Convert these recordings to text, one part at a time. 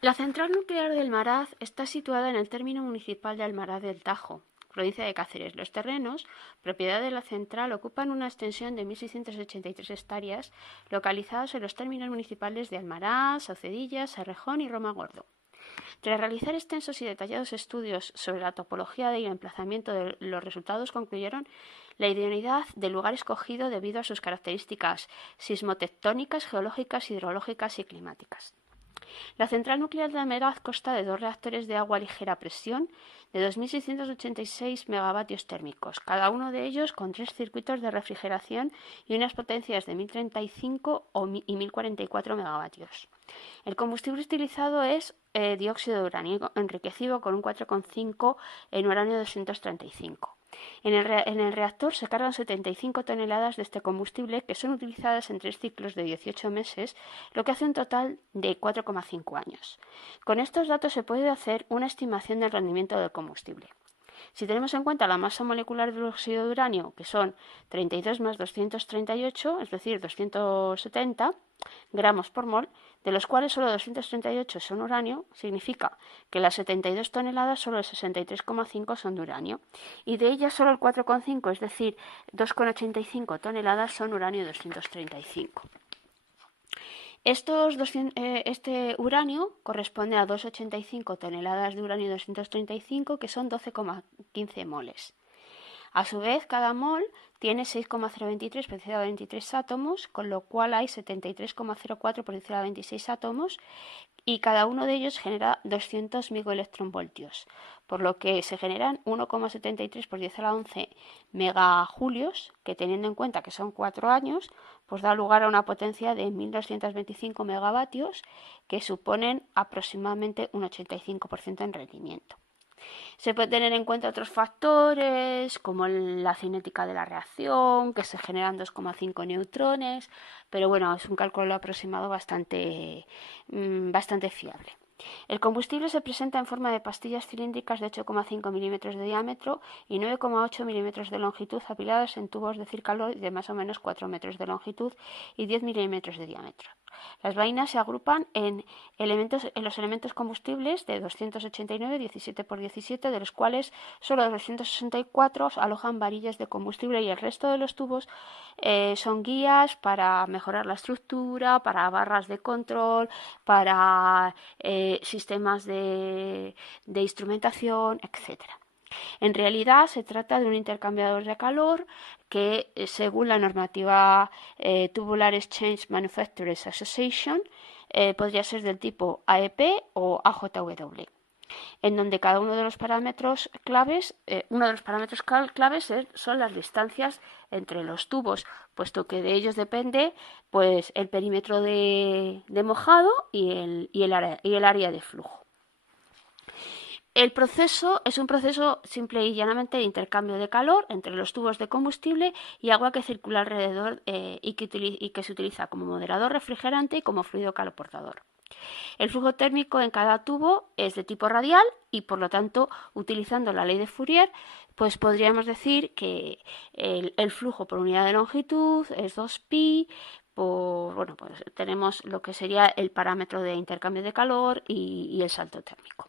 La central nuclear de Almaraz está situada en el término municipal de Almaraz del Tajo, provincia de Cáceres. Los terrenos, propiedad de la central, ocupan una extensión de 1.683 hectáreas, localizados en los términos municipales de Almaraz, Saucedilla, Sarrejón y Romagordo. Tras realizar extensos y detallados estudios sobre la topología y el emplazamiento de los resultados, concluyeron la idoneidad del lugar escogido debido a sus características sismotectónicas, geológicas, hidrológicas y climáticas. La central nuclear de Almaraz consta de dos reactores de agua ligera a presión de 2.686 megavatios térmicos, cada uno de ellos con tres circuitos de refrigeración y unas potencias de 1.035 y 1.044 megavatios. El combustible utilizado es dióxido de uranio enriquecido con un 4,5 en uranio 235. En el reactor se cargan 75 toneladas de este combustible que son utilizadas en 3 ciclos de 18 meses, lo que hace un total de 4,5 años. Con estos datos se puede hacer una estimación del rendimiento del combustible. Si tenemos en cuenta la masa molecular del óxido de uranio, que son 32 más 238, es decir, 270 gramos por mol, de los cuales solo 238 son uranio, significa que las 72 toneladas solo el 63,5 son de uranio, y de ellas solo el 4,5, es decir, 2,85 toneladas son uranio 235. Este uranio corresponde a 2,85 toneladas de uranio 235, que son 12,15 moles. A su vez, cada mol tiene 6,023 por 10 a la 23 átomos, con lo cual hay 73,04 por 10 a la 26 átomos, y cada uno de ellos genera 200 megaelectronvoltios, por lo que se generan 1,73 por 10 a la 11 megajulios, que teniendo en cuenta que son 4 años, pues da lugar a una potencia de 1.225 megavatios, que suponen aproximadamente un 85% en rendimiento. Se puede tener en cuenta otros factores como la cinética de la reacción, que se generan 2,5 neutrones, pero bueno, es un cálculo aproximado bastante fiable. El combustible se presenta en forma de pastillas cilíndricas de 8,5 milímetros de diámetro y 9,8 milímetros de longitud, apiladas en tubos de Circaloy de más o menos 4 metros de longitud y 10 milímetros de diámetro. Las vainas se agrupan en los elementos combustibles de 289, 17 por 17, de los cuales solo 264 alojan varillas de combustible, y el resto de los tubos son guías para mejorar la estructura, para barras de control, para sistemas de instrumentación, etcétera. En realidad se trata de un intercambiador de calor que, según la normativa Tubular Exchange Manufacturers Association, podría ser del tipo AEP o AJW, en donde cada uno de los parámetros claves, son las distancias entre los tubos, puesto que de ellos depende pues el perímetro de mojado y el área de flujo. El proceso es un proceso simple y llanamente de intercambio de calor entre los tubos de combustible y agua que circula alrededor y que se utiliza como moderador refrigerante y como fluido caloportador. El flujo térmico en cada tubo es de tipo radial y, por lo tanto, utilizando la ley de Fourier, pues podríamos decir que el flujo por unidad de longitud es 2pi. Pues tenemos lo que sería el parámetro de intercambio de calor y el salto térmico.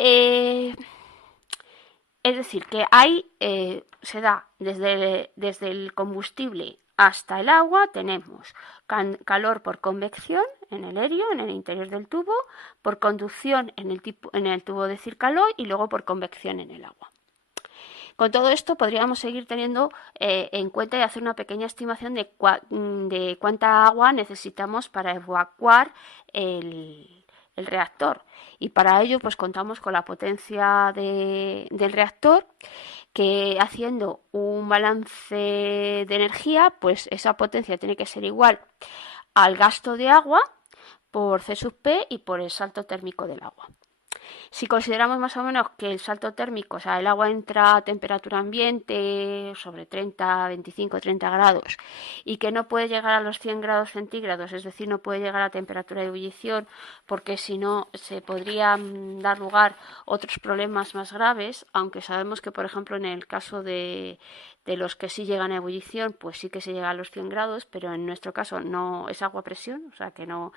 Es decir, que se da desde el combustible hasta el agua, tenemos calor por convección en el helio, en el interior del tubo, por conducción en el tubo de Circaloy y luego por convección en el agua. Con todo esto podríamos seguir teniendo en cuenta y hacer una pequeña estimación de cuánta agua necesitamos para evacuar el reactor, y para ello pues contamos con la potencia del reactor, que haciendo un balance de energía, pues esa potencia tiene que ser igual al gasto de agua por C sub P y por el salto térmico del agua. Si consideramos más o menos que el salto térmico, o sea, el agua entra a temperatura ambiente sobre 30, 25, 30 grados, y que no puede llegar a los 100 grados centígrados, es decir, no puede llegar a temperatura de ebullición, porque si no se podrían dar lugar otros problemas más graves, aunque sabemos que, por ejemplo, en el caso de de los que sí llegan a ebullición, pues sí que se llega a los 100 grados, pero en nuestro caso no es agua a presión, o sea que no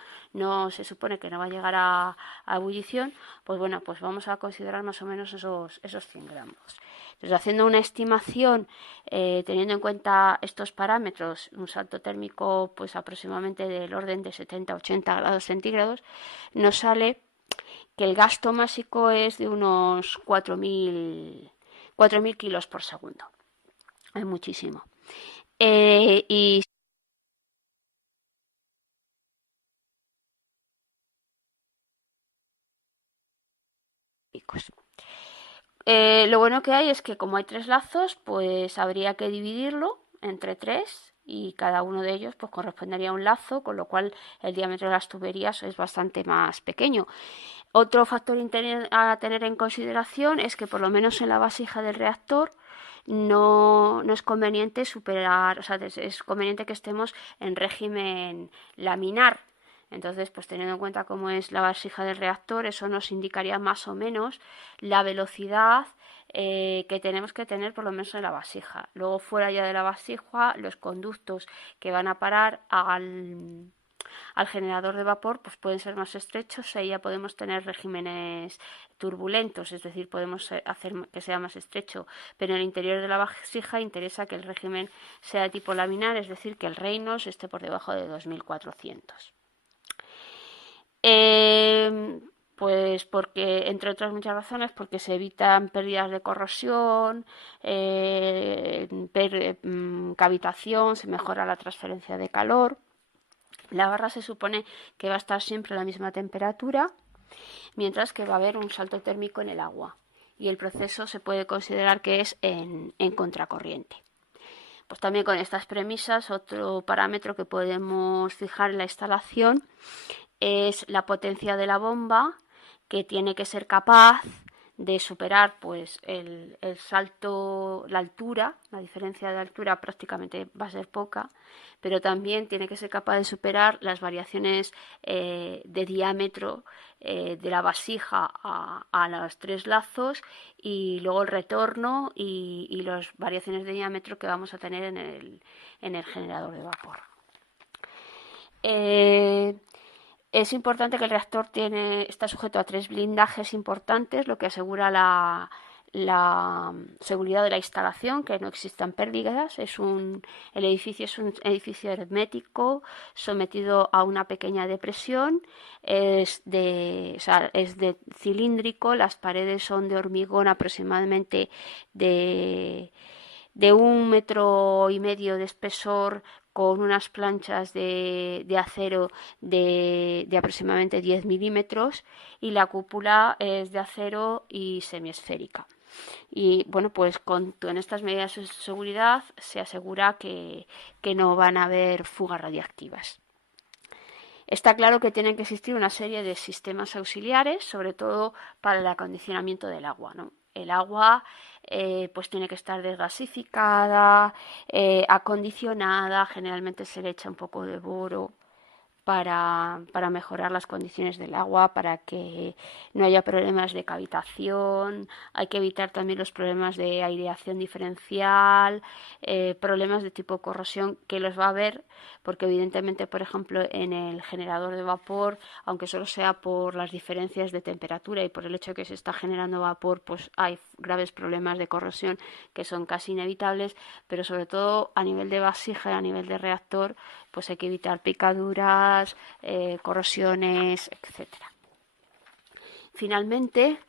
se supone que no va a llegar a ebullición, pues bueno, pues vamos a considerar más o menos esos 100 gramos. Entonces, haciendo una estimación, teniendo en cuenta estos parámetros, un salto térmico pues aproximadamente del orden de 70-80 grados centígrados, nos sale que el gasto másico es de unos 4.000 kilos por segundo. Es muchísimo. Y lo bueno que hay es que como hay 3 lazos, pues habría que dividirlo entre 3 y cada uno de ellos pues correspondería a un lazo, con lo cual el diámetro de las tuberías es bastante más pequeño. Otro factor a tener en consideración es que por lo menos en la vasija del reactor no es conveniente superar, o sea, es conveniente que estemos en régimen laminar. Entonces, pues teniendo en cuenta cómo es la vasija del reactor, eso nos indicaría más o menos la velocidad que tenemos que tener por lo menos en la vasija. Luego, fuera ya de la vasija, los conductos que van a parar al generador de vapor pues pueden ser más estrechos, ahí ya podemos tener regímenes turbulentos, es decir, podemos hacer que sea más estrecho, pero en el interior de la vasija interesa que el régimen sea de tipo laminar, es decir, que el Reynolds esté por debajo de 2400. Pues porque, entre otras muchas razones, porque se evitan pérdidas de corrosión, cavitación, se mejora la transferencia de calor. La barra se supone que va a estar siempre a la misma temperatura, mientras que va a haber un salto térmico en el agua. Y el proceso se puede considerar que es en contracorriente. Pues también con estas premisas, otro parámetro que podemos fijar en la instalación es la potencia de la bomba, que tiene que ser capaz de superar pues el salto, la altura, la diferencia de altura prácticamente va a ser poca, pero también tiene que ser capaz de superar las variaciones de diámetro de la vasija a los 3 lazos y luego el retorno y las variaciones de diámetro que vamos a tener en el generador de vapor. Es importante que el reactor está sujeto a 3 blindajes importantes, lo que asegura la seguridad de la instalación, que no existan pérdidas. El edificio es un edificio hermético sometido a una pequeña depresión, es de cilíndrico, las paredes son de hormigón aproximadamente de 1,5 metros de espesor, con unas planchas de acero de aproximadamente 10 milímetros, y la cúpula es de acero y semiesférica. Y bueno, pues con estas medidas de seguridad se asegura que no van a haber fugas radiactivas. Está claro que tienen que existir una serie de sistemas auxiliares, sobre todo para el acondicionamiento del agua, ¿no? El agua pues tiene que estar desgasificada, acondicionada, generalmente se le echa un poco de boro para mejorar las condiciones del agua, para que no haya problemas de cavitación. Hay que evitar también los problemas de aireación diferencial, problemas de tipo corrosión, que los va a haber, porque evidentemente, por ejemplo, en el generador de vapor, aunque solo sea por las diferencias de temperatura y por el hecho de que se está generando vapor, pues hay graves problemas de corrosión que son casi inevitables, pero sobre todo a nivel de vasija y a nivel de reactor, pues hay que evitar picaduras, corrosiones, etcétera. Finalmente,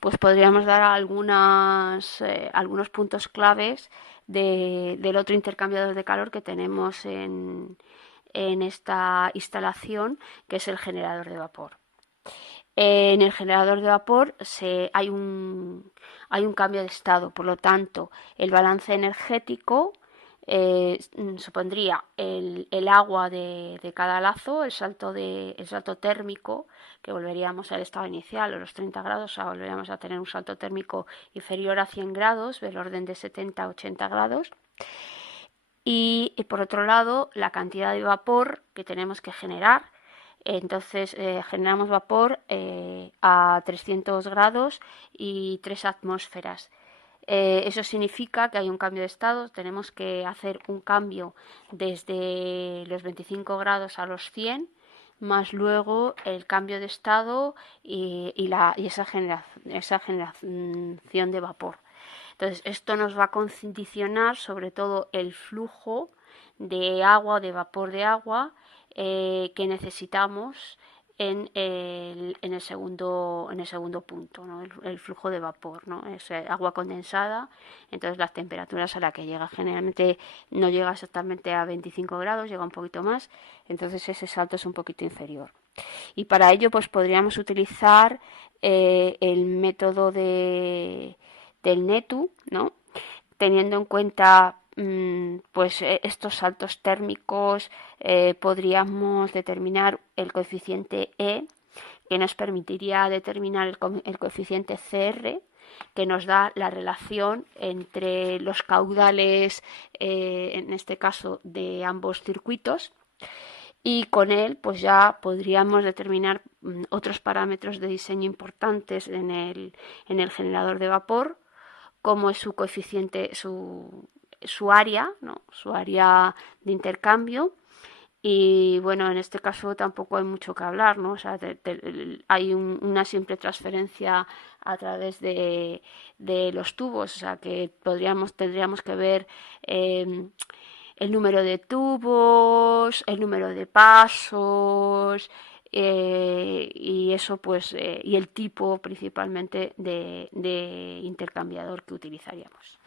pues podríamos dar algunos puntos claves del otro intercambiador de calor que tenemos en esta instalación, que es el generador de vapor. En el generador de vapor hay un cambio de estado, por lo tanto, el balance energético supondría el agua de cada lazo, el salto térmico, que volveríamos al estado inicial, a los 30 grados, o sea, volveríamos a tener un salto térmico inferior a 100 grados, del orden de 70-80 grados. Y por otro lado, la cantidad de vapor que tenemos que generar. Entonces generamos vapor a 300 grados y 3 atmósferas. Eso significa que hay un cambio de estado, tenemos que hacer un cambio desde los 25 grados a los 100, más luego el cambio de estado y esa generación de vapor. Entonces, esto nos va a condicionar sobre todo el flujo de agua, de vapor de agua, que necesitamos en el segundo punto, ¿no? El flujo de vapor, ¿no? Es agua condensada, entonces las temperaturas a las que llega generalmente no llega exactamente a 25 grados, llega un poquito más, entonces ese salto es un poquito inferior. Y para ello pues podríamos utilizar el método del NETU, ¿no? Teniendo en cuenta pues estos saltos térmicos, podríamos determinar el coeficiente E, que nos permitiría determinar el coeficiente CR, que nos da la relación entre los caudales, en este caso de ambos circuitos, y con él pues ya podríamos determinar otros parámetros de diseño importantes en el generador de vapor, como es su coeficiente, su área, ¿no? Su área de intercambio. Y bueno, en este caso tampoco hay mucho que hablar, ¿no? O sea, hay una simple transferencia a través de los tubos, o sea, que tendríamos que ver el número de tubos, el número de pasos, y eso pues, y el tipo principalmente de intercambiador que utilizaríamos.